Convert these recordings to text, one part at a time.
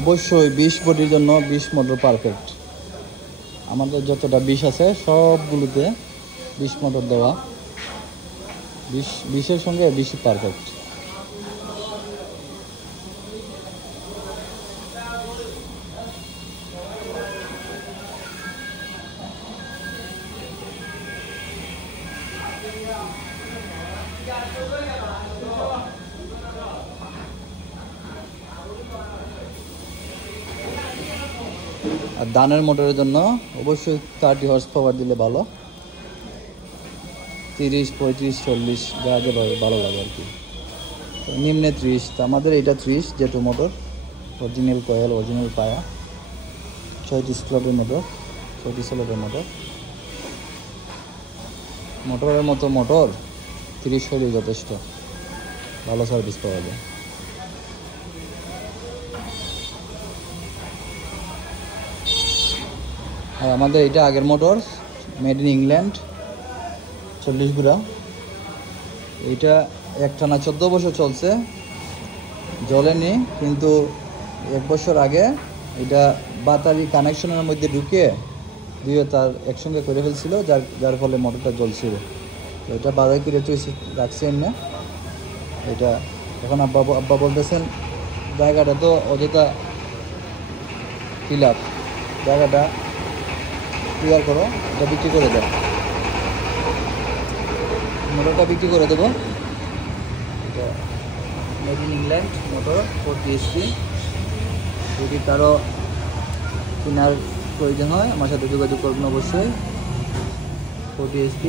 অবশ্যই 20 বডির জন্য 20 মোটর পারফেক্ট। আমাদের যতটা 20 আছে সবগুলোতে 20 মোটর দেওয়া, 20-এর সঙ্গে 20 পারফেক্ট। আর ধানের মোটরের জন্য অবশ্যই 30 হর্স পাওয়ার দিলে ভালো, 30, 35, 40 যা আগে ভালো লাগে আর কি। নিম্নে 30, তো আমাদের এটা 30 Jet2 motor, original coil, original পায়া, 6টি স্লটের মোটর, 6টি স্লটের মোটর। মোটরের মতো মোটর 30 হলেই যথেষ্ট, ভালো সার্ভিস পাওয়া যায়। আর আমাদের এটা আগের মোটর, মেড ইন ইংল্যান্ড, 40 গুড়া। এইটা একটানা 14 বছর চলছে, জ্বলেনি, কিন্তু 1 বছর আগে এটা ব্যাটারি কানেকশনের মধ্যে ঢুকে দিয়ে তার একসঙ্গে করে ফেলছিল, যার ফলে মোটরটা জ্বলছিল। তো এটা বাজার করে রাখছি এমনি। এটা এখন আব্বা বলতেছেন জায়গাটা তো অযথা ফিল আপ, জায়গাটা ক্লিয়ার করো, এটা বিক্রি করে দাও, মোটরটা বিক্রি করে দেবো। এটা মেড ইন ইংল্যান্ড মোটর 40 HP। যদি কারো কেনার প্রয়োজন হয় আমার সাথে যোগাযোগ করবেন অবশ্যই। 40 HP,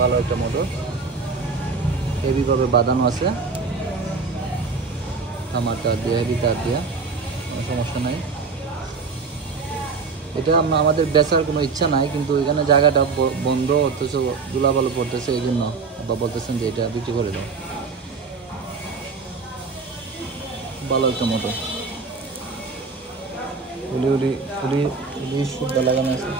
ভালো একটা মোটর, হেভিভাবে বাঁধানো আছে, আমার তার দিয়ে, হেভি তার দিয়ে, কোনো সমস্যা নাই। এটা আমাদের বেচার কোনো ইচ্ছা নাই, কিন্তু এখানে জায়গাটা বন্ধ, অথচ ধুলাবালু পড়তেছে, এই জন্য বা বলতেছেন যে এটা বিক্রি করে দাও। ভালো একটা মোটর, ফুলি সুদ্ধা লাগানো আছে।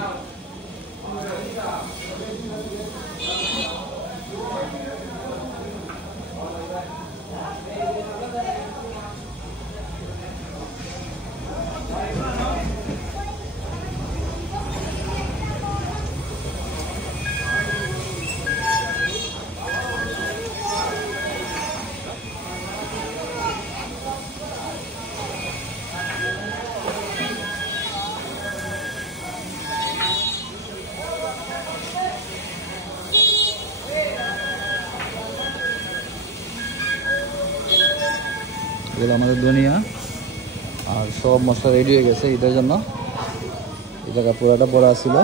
এগুলো আমাদের দুনিয়া, আর সব মশলা রেডি হয়ে গেছে ঈদের জন্য। এই জায়গা পুরাটা বড়া ছিল,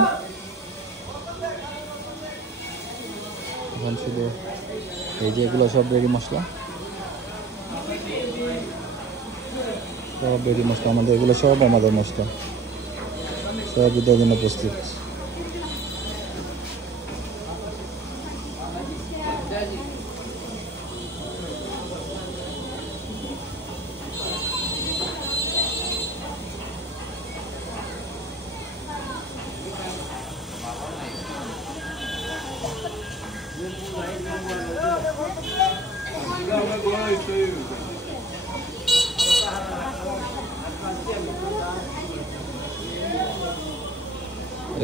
এখন শুধু এই যে এগুলো সব রেডি মশলা, সব রেডি মশলা আমাদের, এগুলো সব আমাদের মশলা, সব ঈদের জন্য প্রস্তুত।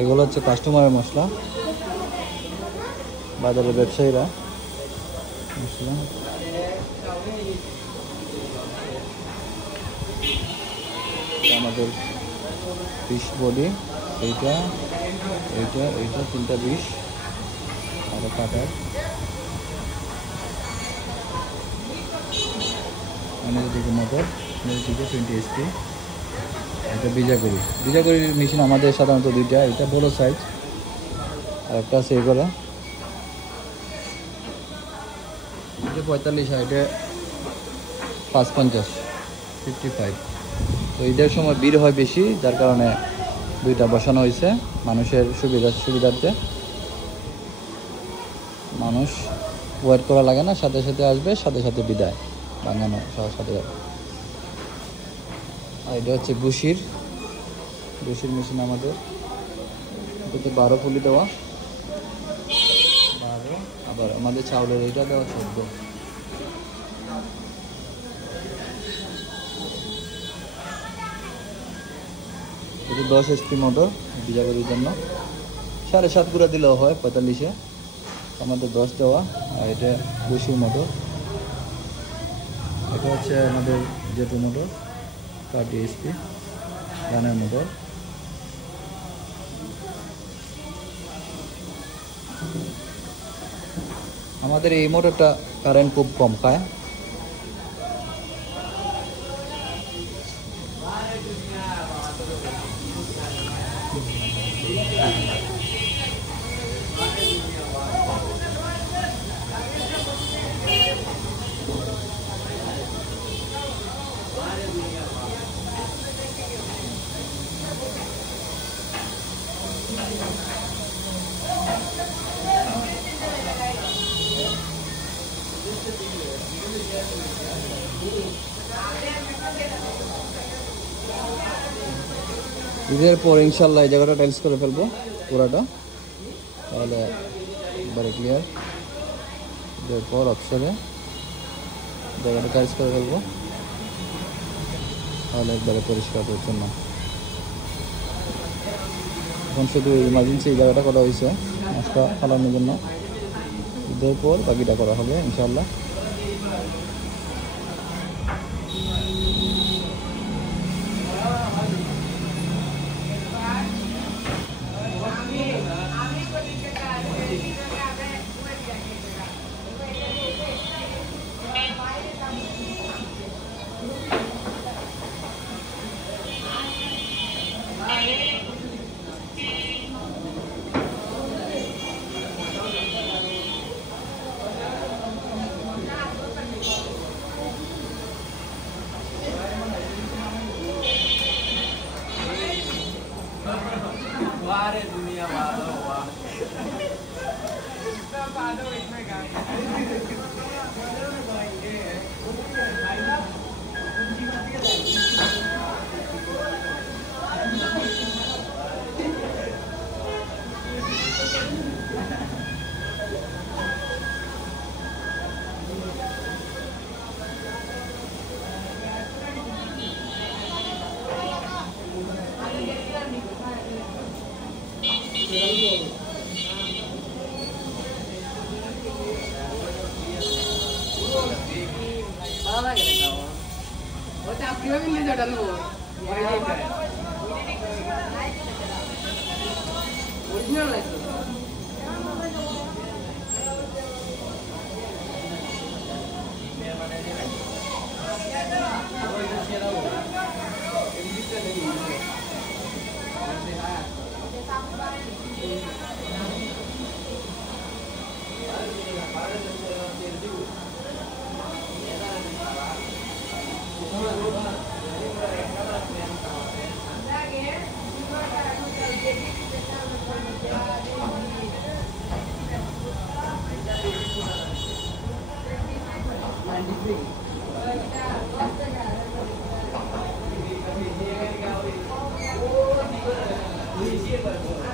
এগুলো হচ্ছে কাস্টমারের মশলা, বাজারের ব্যবসায়ীরা মশলা। আমাদের ফিশ বডি এইটা, এইটা 320 আর কাটার দিকে মোটর, দিকে 20 HP। এটা বিজাগরির মেশিন আমাদের সাধারণত দুইটা, এটা বড় সাইজ আর একটা আছে এই করা, এটা 45 আর এটা 550 55। তো ঈদের সময় ভিড় হয় বেশি, যার কারণে দুইটা বসানো হয়েছে মানুষের সুবিধার্থে। মানুষ ওয়েট করা লাগে না, সাথে সাথে আসবে, সাথে সাথে বিদায়, বাঙানো সাথে যাবে। আর এটা হচ্ছে বুশির মেশিন আমাদের, এটাতে 12 পুলি দেওয়া, 12, আবার আমাদের চাউলের এইটা দেওয়া 14। এটা 10 HP মোটর বিজাগরির জন্য, 7.5 গুঁড়া দিলেও হয় 45-এ, আমাদের 10 দেওয়া। আর এটা বুশির মোটর, এটা হচ্ছে আমাদের জেটু মোটর 30 HP রানের মোটর। আমাদের এই মোটরটা কারেন্ট খুব কম খায়। ঈদের পর ইনশাল্লাহ এই জায়গাটা টাইলস করে ফেলবো পুরাটা, তাহলে একবারে ক্লিয়ার। ঈদের পর অবসরে জায়গাটা টাইলস করে ফেলবো, তাহলে একবারে পরিষ্কার পরিচ্ছন্ন। এখন শুধু ইমার্জেন্সি এই জায়গাটা করা হয়েছে নাস্তা ফালানোর জন্য, ঈদের পর বাকিটা করা হবে ইনশাল্লাহ। दुनिया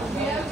Thank you.